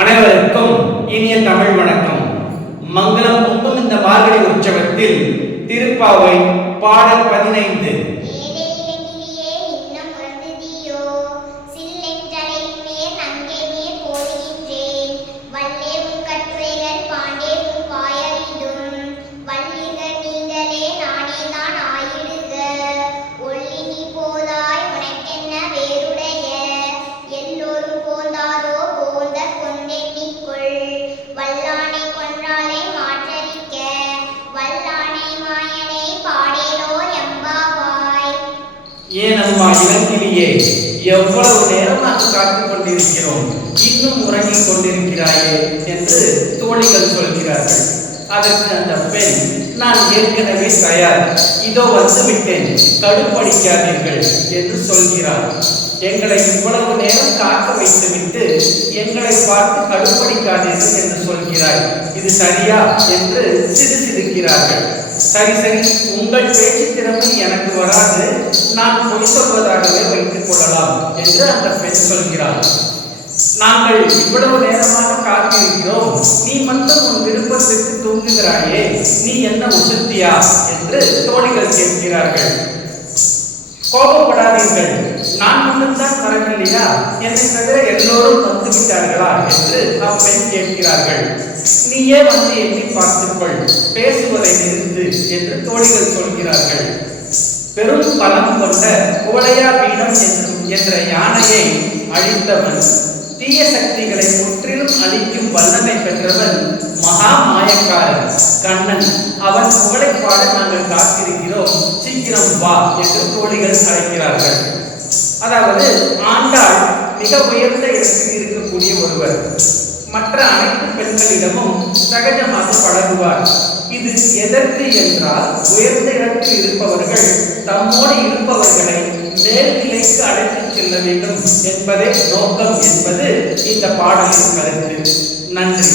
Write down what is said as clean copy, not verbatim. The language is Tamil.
அனைவருக்கும் இனிய தமிழ் வணக்கம். மங்களம் பொங்கும் இந்த மார்கழி உற்சவத்தில் திருப்பாவை பாடல் 15. ஏன் அம்மா இளங்கிலியே, எவ்வளவு நேரமாக காத்துக் கொண்டிருக்கிறோம், இன்னும் உறங்கிக் கொண்டிருக்கிறாயே என்று தோழிகள் சொல்கிறார்கள். அதற்கு அந்த பெண், நான் ஏற்கனவே தயார், இதோ வந்து விட்டேன், கடுப்படிக்காதீர்கள் என்று சொல்கிறார். எங்களை இவ்வளவு நேரம் காக்க வைத்துவிட்டு எங்களை பார்த்து கடுப்படிக்காதீர்கள் என்று சொல்கிறாய், இது சரியா என்று சிரிக்கிறார்கள். சரி சரி, உங்கள் பேச்சு திறமை எனக்கு வராது, நான் பொய் சொல்வதாகவே வைத்துக் கொள்ளலாம் என்று அந்த பெண் சொல்கிறார். நாங்கள் இவ்வளவு நேரமாக காத்திருக்கிறோம், நீ மட்டும் உன் விருப்பத்திற்கு தூங்குகிறாயே, நீ என்ன உசத்தியா என்று தோழிகள் கேட்கிறார்கள். கோபப்படாதீர்கள், நான் மட்டும்தான் வரவில்லையா, என்னை தவிர எல்லோரும் வந்து விட்டார்களா என்று அப்பெண் கேட்கிறார்கள். நீயே வந்து எண்ணி பார்த்துக்கொள், பேசுவதை நிறுத்து என்று தோழிகள் சொல்கிறார்கள். பெரும் பலம் கொண்ட குவளையா பீடம் என்ற யானையை அழித்தவன், தீய சக்திகளை முற்றிலும் அழிக்கும் வல்லமை பெற்றவன், மகா மாயக்காரன் கண்ணன். அவன் புகழைப்பாட நாங்கள் காத்திருக்கிறோம், சீக்கிரம் வா என்று தோழிகள் அழைக்கிறார்கள். அதாவது ஆண்டாள் மிக உயர்ந்த இடத்தில் இருக்கக்கூடிய ஒருவர், மற்ற அனைத்து பெண்களிடமும் சகஜமாக பழகுவார். இது எதற்கு என்றால், உயர்ந்த இடத்தில் இருப்பவர்கள் தம்மோடு இருப்பவர்களை மேல்நிலைக்கு அழைத்துச் செல்ல வேண்டும் என்பதே நோக்கம் என்பது இந்த பாடலின் கருத்து. நன்றி.